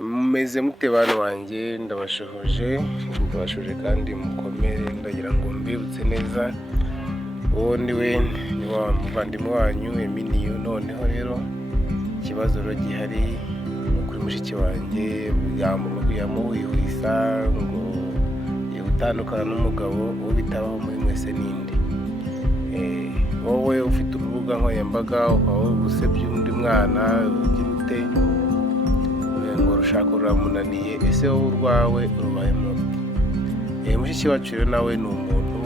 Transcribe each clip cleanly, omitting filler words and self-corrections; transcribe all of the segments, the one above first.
Mumeze mute bana banjye? Ndabashohoje kandi mukomere. Ndagira ngo mbibutse neza uwo ni wa muvandimwe wanyu Eminiyo. Noneho rero ikibazo rero gihari kuri mushiki wanjye, yamuhwihwisa ngo gutandukana n'umugabo uwo bitabaho muri mwese ninde. Wowe ufite urubuga nkoranyambaga ukaba usebya undi mwana ugira ute ngo rushaka ruramunaniye, ese wowe urwawe urubayemo? Mushiki wacu rero nawe ni umuntu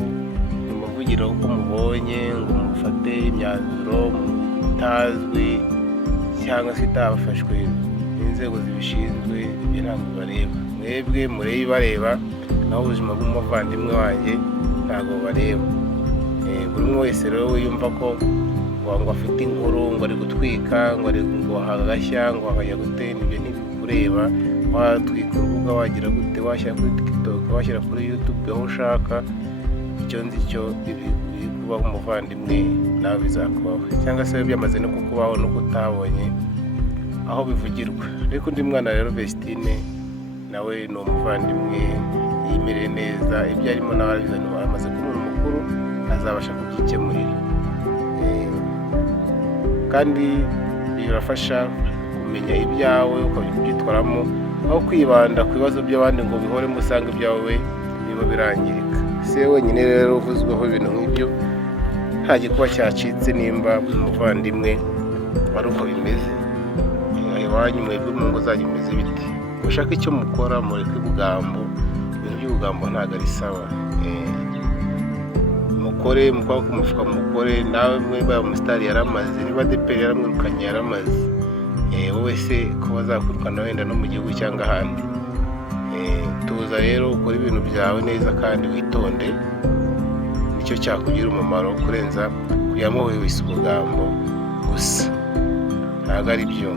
mumuvugiro uko mubonye ngo mufate imyanzuro mutazwi cyangwa se itabafashwe n'inzego zibishinzwe, ibyo ntabwo bareba. Mwebwe murebe bareba, naho ubuzima bw'umuvandimwe wanjye ntabwo bareba. Buri umwe wese rero wiyumva ko ngo afite inkuru, ngo ari gutwika, ngo ari hagashya, ngo hajya gute, nibyo ntibikureba. Watwika urubuga wagira gute, washyira kuri TikTok, washyira kuri YouTube, aho ushaka. Icyo nzi cyo ibi kubaho umuvandimwe nawe bizakubaho, cyangwa se byamaze no kukubaho no kutabonye aho bivugirwa. Ariko undi mwana rero Vestine nawe ni umuvandimwe, yimereye neza, ibyo arimo nawe abizana, amaze kuba mukuru azabasha kubyikemurira. Kandi birafasha kumenya ibyawe ukajya kubyitwaramo, aho kwibanda ku bibazo by'abandi ngo bihoremo usanga ibyawe biba birangirika. Si wowe wenyine rero uvuzweho ibintu nk'ibyo, nta gikuba cyacitse nimba umuvandimwe wari uko bimeze. Iwanyu mwebwe mu ngo zanyu bimeze biti? Mushaka icyo mukora, mureke ubugambo. Ibintu by'ubugambo ntabwo ari sawa. Mukore, mukora ku mufuka, mukore. Nawe mweba umusitari yaramaze, niba Adeperi yaramwirukanye yaramaze, wowe se ko bazakwirukana wenda no mu gihugu cyangwa ahandi? Tuza rero ukora ibintu byawe neza kandi witonde, nicyo cyakugira umumaro kurenza kuyamuhwihwisa ubugambo gusa. Ntabwo ari byo.